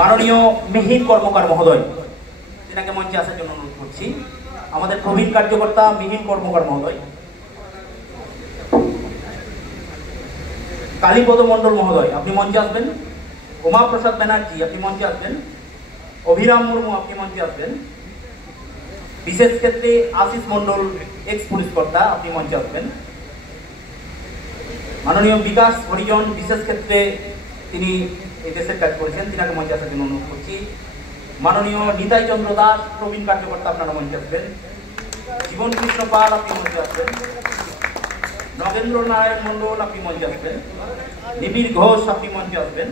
মাননীয় মিহির কর্মকার মহোদয়, তিনাকে মঞ্চে আসার জন্য অনুরোধ করছি। আমাদের প্রবীণ কার্যকর্তা মিহির কর্মকার মহোদয়, কালীপদ মণ্ডল মহোদয় আপনি মঞ্চে আসবেন। উমা প্রসাদ ব্যানার্জি আপনি মঞ্চে আসবেন। অভিরাম মুর্মু আপনি মঞ্চে আসবেন। বিশেষ ক্ষেত্রে আশিস মণ্ডল এক্স পুলিশ কর্তা আপনি মঞ্চে আসবেন। মাননীয় বিকাশ হরিজন, বিশেষ ক্ষেত্রে তিনি এই দেশের কাজ করেছেন, তিনাকে মঞ্চে আসার জন্য অনুরোধ করছি। মাননীয় নিতাই চন্দ্র দাস প্রবীণ কার্যকর্তা আপনারা মঞ্চে আসবেন। জীবন কৃষ্ণ পাল আপনি মঞ্চে আসবেন। নগেন্দ্র নারায়ণ মণ্ডল আপনি মঞ্চে আসবেন। নিবিড় ঘোষ আপনি মঞ্চে আসবেন।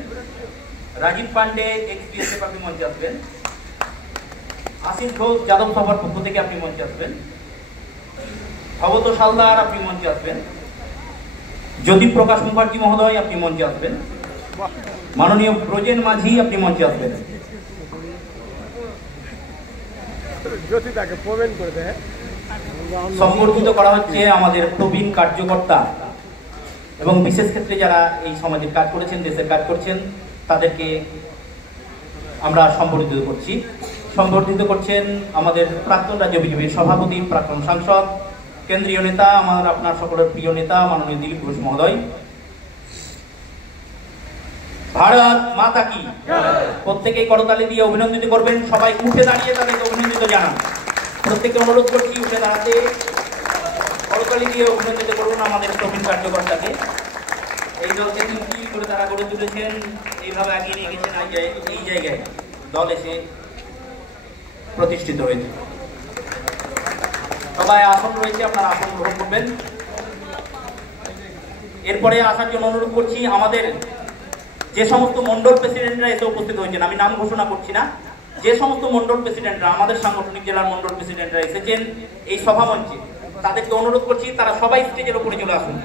রাজীব পান্ডে এক্স বিএসএফ আপনি মঞ্চে আসবেন। আশিস ঘোষ যাদব সভার পক্ষ থেকে আপনি মঞ্চে আসবেন। ভগত সালদার আপনি মঞ্চে আসবেন। জ্যোতি প্রকাশ মুখার্জি মহোদয় আপনি মঞ্চে আসবেন। মাননীয় ব্রজেন মাঝি আপনি মঞ্চে আসবেন। সংবর্ধিত করা হচ্ছে আমাদের প্রবীণ কার্যকর্তা এবং বিশেষ ক্ষেত্রে যারা এই সমাজের কাজ করেছেন, দেশের কাজ করছেন, তাদেরকে আমরা সম্বর্ধিত করছি। সম্বর্ধিত করছেন আমাদের প্রাক্তন রাজ্য বিজেপির সভাপতি, প্রাক্তন সাংসদ, কেন্দ্রীয় নেতা, আমার আপনার সকলের প্রিয় নেতা মাননীয় দিলীপ ঘোষ মহোদয়। ভারত মাতা কি, প্রত্যেকেই করতালি দিয়ে অভিনন্দিত করবেন। সবাই উঠে দাঁড়িয়ে তাদেরকে অভিনন্দিত জানান। প্রত্যেককে অনুরোধ করছি উঠে দাঁড়াতে, করতালি দিয়ে অভিনন্দিত করুন আমাদের প্রবীণ কার্যকর্তাকে। এই দলকে কি করে তারা গড়ে তুলেছেন, এইভাবে এগিয়ে নিয়ে গেছেন, এই জায়গায় দল এসে প্রতিষ্ঠিত হয়েছে। সবাই আসন রয়েছে, আপনারা আসন গ্রহণ করবেন। এরপরে আসার জন্য অনুরোধ করছি আমাদের যে সমস্ত মন্ডল প্রেসিডেন্টরা এসে উপস্থিত হয়েছেন, আমি নাম ঘোষণা করছি না, যে সমস্ত মন্ডল প্রেসিডেন্টরা, আমাদের সাংগঠনিক জেলার মন্ডল প্রেসিডেন্টরা এসেছেন এই সভা মঞ্চে, তাদেরকে অনুরোধ করছি তারা সবাই স্টেজের উপরে চলে আসুন।